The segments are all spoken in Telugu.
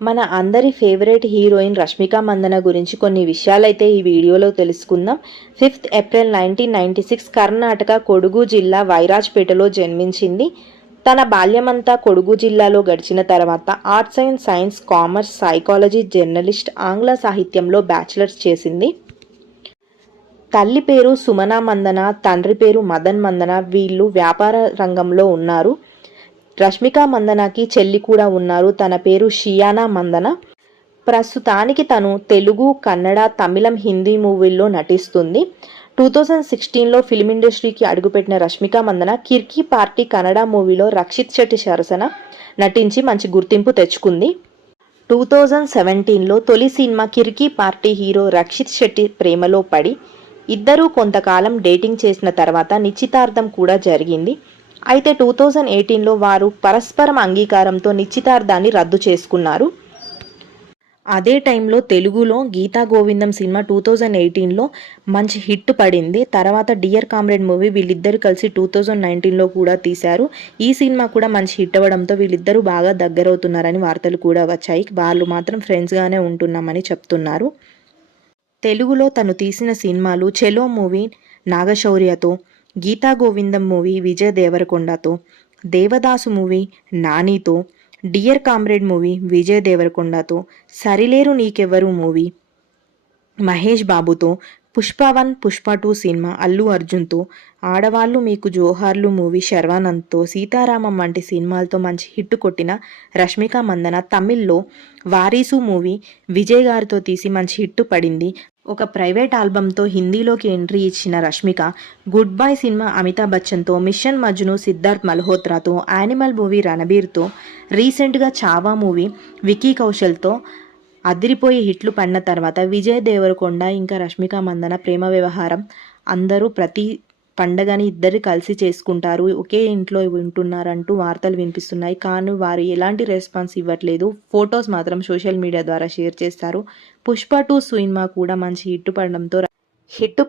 మన అందరి ఫేవరెట్ హీరోయిన్ రష్మిక మందన గురించి కొన్ని విషయాలైతే ఈ వీడియోలో తెలుసుకుందాం. 5th ఏప్రిల్ 1996 కర్ణాటక కొడుగు జిల్లా వైరాజ్పేటలో జన్మించింది. తన బాల్యమంతా కొడుగు జిల్లాలో గడిచిన తర్వాత arts and science, commerce, psychology, journalist, ఆంగ్ల సాహిత్యంలో బ్యాచిలర్స్ చేసింది. తల్లి పేరు సుమన మందన, తండ్రి పేరు మదన్ మందన. వీళ్ళు వ్యాపార రంగంలో ఉన్నారు. రష్మిక మందనకి చెల్లి కూడా ఉన్నారు. తన పేరు షియానా మందన. ప్రస్తుతానికి తను తెలుగు, కన్నడ, తమిళం, హిందీ మూవీల్లో నటిస్తుంది. 2016లో ఫిల్మ్ ఇండస్ట్రీకి అడుగుపెట్టిన రష్మిక మందన కిర్కీ పార్టీ కన్నడ మూవీలో రక్షిత్ శెట్టి సరసన నటించి మంచి గుర్తింపు తెచ్చుకుంది. 2017లో తొలి సినిమా కిర్కీ పార్టీ హీరో రక్షిత్ శెట్టి ప్రేమలో పడి ఇద్దరూ కొంతకాలం డేటింగ్ చేసిన తర్వాత నిశ్చితార్థం కూడా జరిగింది. అయితే 2018లో వారు పరస్పరం అంగీకారంతో నిశ్చితార్థాన్ని రద్దు చేసుకున్నారు. అదే టైంలో తెలుగులో గీతా గోవిందం సినిమా 2018లో మంచి హిట్ పడింది. తర్వాత డియర్ కామ్రేడ్ మూవీ వీళ్ళిద్దరు కలిసి 2019లో కూడా తీశారు. ఈ సినిమా కూడా మంచి హిట్ అవ్వడంతో వీళ్ళిద్దరూ బాగా దగ్గరవుతున్నారని వార్తలు కూడా వచ్చాయి. వాళ్ళు మాత్రం ఫ్రెండ్స్గానే ఉంటున్నామని చెప్తున్నారు. తెలుగులో తను తీసిన సినిమాలు చెలో మూవీ నాగశౌర్యతో, గీతా గోవిందం మూవీ విజయ్ దేవరకొండతో, దేవదాసు మూవీ నానితో, డియర్ కామ్రేడ్ మూవీ విజయ్ దేవరకొండతో, సరిలేరు నీకెవ్వరు మూవీ మహేష్ బాబుతో, పుష్ప 1, పుష్ప 2 సినిమా అల్లు అర్జున్తో, ఆడవాళ్ళు మీకు జోహార్లు మూవీ శర్వానంద్తో, సీతారామం వంటి సినిమాలతో మంచి హిట్ కొట్టిన రష్మిక మందన తమిళ్లో వారీసు మూవీ విజయ్ గారితో తీసి మంచి హిట్ పడింది. ఒక ప్రైవేట్ ఆల్బంతో హిందీలోకి ఎంట్రీ ఇచ్చిన రష్మిక గుడ్ బై సినిమా అమితాబ్ బచ్చన్తో, మిషన్ మజ్ను సిద్ధార్థ్ మల్హోత్రాతో, యానిమల్ మూవీ రణబీర్తో, రీసెంట్గా చావా మూవీ విక్కీ కౌశల్తో అదిరిపోయి హిట్లు పడిన తర్వాత విజయ్ దేవరకొండ ఇంకా రష్మిక మందన ప్రేమ వ్యవహారం అందరూ ప్రతి పండగని ఇద్దరు కలిసి చేసుకుంటారు, ఒకే ఇంట్లో ఉంటున్నారంటూ వార్తలు వినిపిస్తున్నాయి. కానీ వారు ఎలాంటి రెస్పాన్స్ ఇవ్వట్లేదు. ఫొటోస్ మాత్రం సోషల్ మీడియా ద్వారా షేర్ చేస్తారు. పుష్ప 2 సినిమా కూడా మంచి హిట్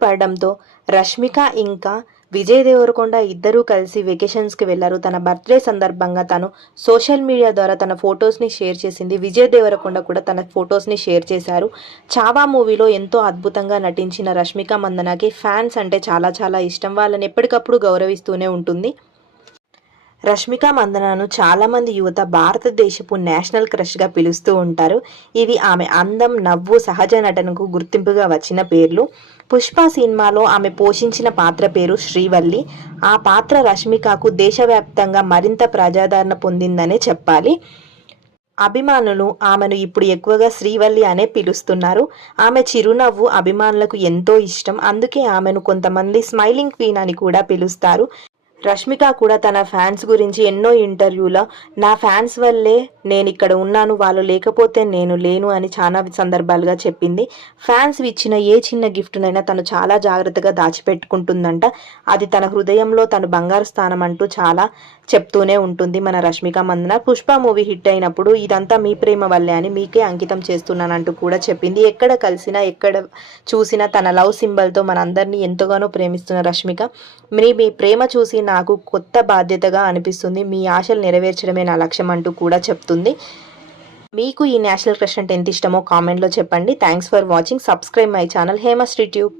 పడడంతో రష్మిక ఇంకా విజయ్ దేవరకొండ ఇద్దరూ కలిసి వెకేషన్స్కి వెళ్లారు. తన బర్త్డే సందర్భంగా తను సోషల్ మీడియా ద్వారా తన ఫొటోస్ని షేర్ చేసింది. విజయ్ దేవరకొండ కూడా తన ఫొటోస్ని షేర్ చేశారు. చావా మూవీలో ఎంతో అద్భుతంగా నటించిన రష్మిక మందనకి ఫ్యాన్స్ అంటే చాలా చాలా ఇష్టం. వాళ్ళని ఎప్పటికప్పుడు గౌరవిస్తూనే ఉంటుంది. రష్మిక మందనను చాలామంది యువత భారతదేశపు నేషనల్ క్రష్గా పిలుస్తూ ఉంటారు. ఇవి ఆమె అందం, నవ్వు, సహజ నటనకు గుర్తింపుగా వచ్చిన పేర్లు. పుష్ప సినిమాలో ఆమె పోషించిన పాత్ర పేరు శ్రీవల్లి. ఆ పాత్ర రష్మికకు దేశవ్యాప్తంగా మరింత ప్రజాదరణ పొందిందనే చెప్పాలి. అభిమానులు ఆమెను ఇప్పుడు ఎక్కువగా శ్రీవల్లి అనే పిలుస్తున్నారు. ఆమె చిరునవ్వు అభిమానులకు ఎంతో ఇష్టం. అందుకే ఆమెను కొంతమంది స్మైలింగ్ క్వీన్ అని కూడా పిలుస్తారు. రష్మిక కూడా తన ఫ్యాన్స్ గురించి ఎన్నో ఇంటర్వ్యూలో నా ఫ్యాన్స్ వల్లే నేను ఇక్కడ ఉన్నాను, వాళ్ళు లేకపోతే నేను లేను అని చాలా సందర్భాలుగా చెప్పింది. ఫ్యాన్స్ ఇచ్చిన ఏ చిన్న గిఫ్ట్నైనా తను చాలా జాగ్రత్తగా దాచిపెట్టుకుంటుందంట. అది తన హృదయంలో తను బంగారు స్థానం అంటూ చాలా చెప్తూనే ఉంటుంది మన రష్మిక మందన. పుష్ప మూవీ హిట్ అయినప్పుడు ఇదంతా మీ ప్రేమ వల్లే అని మీకే అంకితం చేస్తున్నానంటూ కూడా చెప్పింది. ఎక్కడ కలిసినా ఎక్కడ చూసినా తన లవ్ సింబల్తో మనందరినీ ఎంతగానో ప్రేమిస్తున్న రష్మిక మీ ప్రేమ చూసి నాకు కొత్త బాధ్యతగా అనిపిస్తుంది, మీ ఆశలు నెరవేర్చడమే నా లక్ష్యం అంటూ కూడా చెప్తుంది. మీకు ఈ నేషనల్ క్రష్ అంటే ఎంత ఇష్టమో కామెంట్లో చెప్పండి. Thanks for watching. Subscribe my channel Hemasri tube.